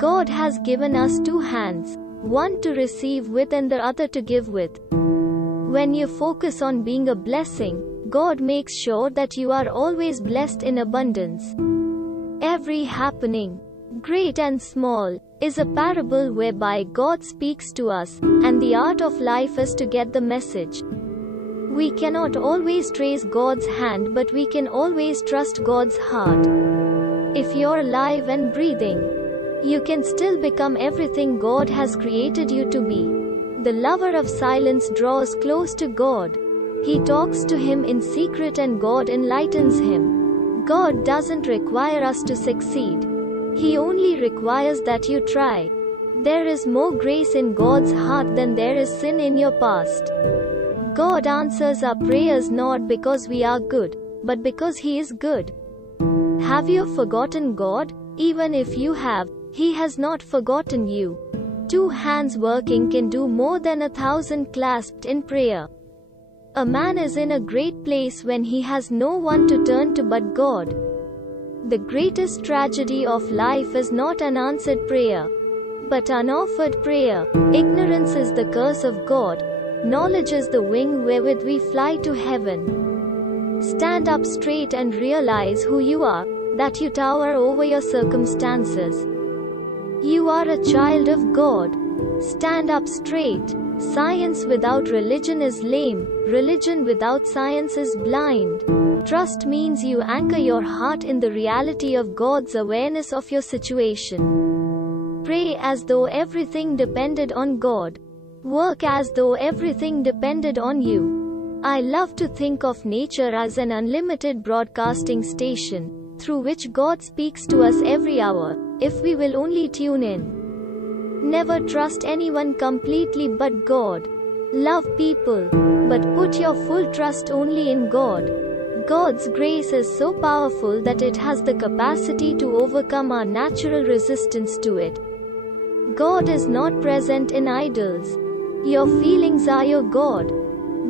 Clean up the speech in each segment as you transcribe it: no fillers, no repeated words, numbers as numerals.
God has given us two hands, one to receive with and the other to give with. When you focus on being a blessing, God makes sure that you are always blessed in abundance. Every happening, great and small, is a parable whereby God speaks to us, and the art of life is to get the message. We cannot always trace God's hand, but we can always trust God's heart. If you're alive and breathing, you can still become everything God has created you to be. The lover of silence draws close to God. He talks to Him in secret and God enlightens him. God doesn't require us to succeed. He only requires that you try. There is more grace in God's heart than there is sin in your past. God answers our prayers not because we are good, but because He is good. Have you forgotten God? Even if you have, He has not forgotten you. Two hands working can do more than 1,000 clasped in prayer. A man is in a great place when he has no one to turn to but God. The greatest tragedy of life is not unanswered prayer, but unoffered prayer. Ignorance is the curse of God. Knowledge is the wing wherewith we fly to heaven. Stand up straight and realize who you are, that you tower over your circumstances. You are a child of God. Stand up straight. Science without religion is lame. Religion without science is blind. Trust means you anchor your heart in the reality of God's awareness of your situation. Pray as though everything depended on God. Work as though everything depended on you. I love to think of nature as an unlimited broadcasting station, through which God speaks to us every hour, if we will only tune in. Never trust anyone completely but God. Love people, but put your full trust only in God. God's grace is so powerful that it has the capacity to overcome our natural resistance to it. God is not present in idols. Your feelings are your God.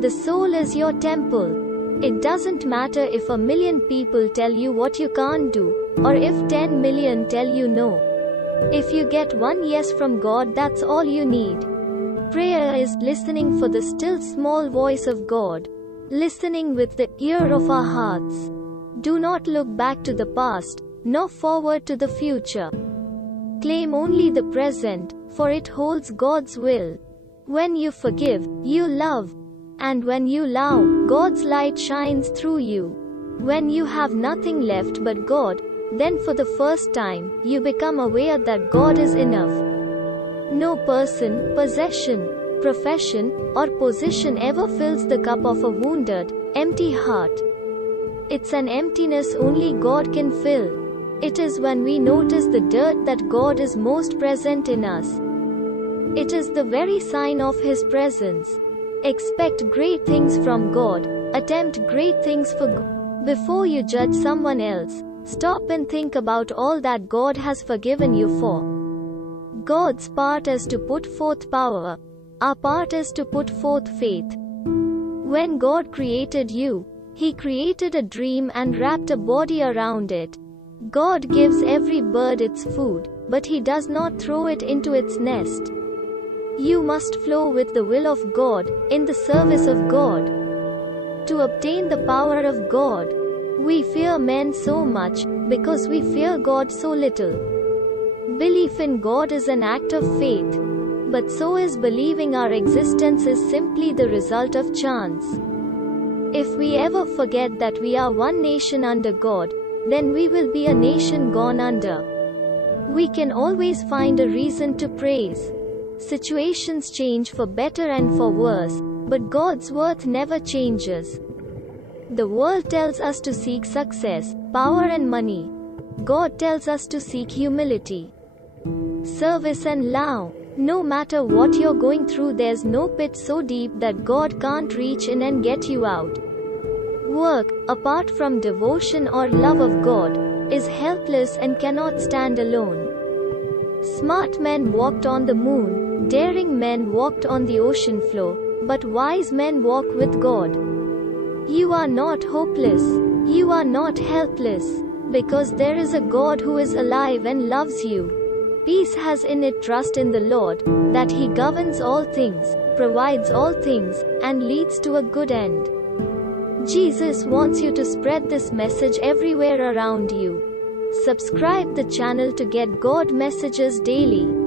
The soul is your temple. It doesn't matter if 1,000,000 people tell you what you can't do, or if 10 million tell you no. If you get one yes from God, that's all you need. Prayer is listening for the still small voice of God. Listening with the ear of our hearts. Do not look back to the past, nor forward to the future. Claim only the present, for it holds God's will. When you forgive, you love. And when you love, God's light shines through you. When you have nothing left but God, then for the first time, you become aware that God is enough. No person, possession, profession, or position ever fills the cup of a wounded, empty heart. It's an emptiness only God can fill. It is when we notice the dirt that God is most present in us. It is the very sign of His presence. Expect great things from God. Attempt great things for God. Before you judge someone else, stop and think about all that God has forgiven you for. God's part is to put forth power. Our part is to put forth faith. When God created you, He created a dream and wrapped a body around it. God gives every bird its food, but He does not throw it into its nest. You must flow with the will of God, in the service of God. To obtain the power of God, we fear men so much, because we fear God so little. Belief in God is an act of faith, but so is believing our existence is simply the result of chance. If we ever forget that we are one nation under God, then we will be a nation gone under. We can always find a reason to praise. Situations change for better and for worse, but God's worth never changes. The world tells us to seek success, power and money. God tells us to seek humility, service and love. No matter what you're going through, there's no pit so deep that God can't reach in and get you out. Work, apart from devotion or love of God, is helpless and cannot stand alone. Smart men walked on the moon. Daring men walked on the ocean floor, but wise men walk with God. You are not hopeless. You are not helpless, because there is a God who is alive and loves you. Peace has in it trust in the Lord, that He governs all things, provides all things, and leads to a good end. Jesus wants you to spread this message everywhere around you. Subscribe the channel to get God messages daily.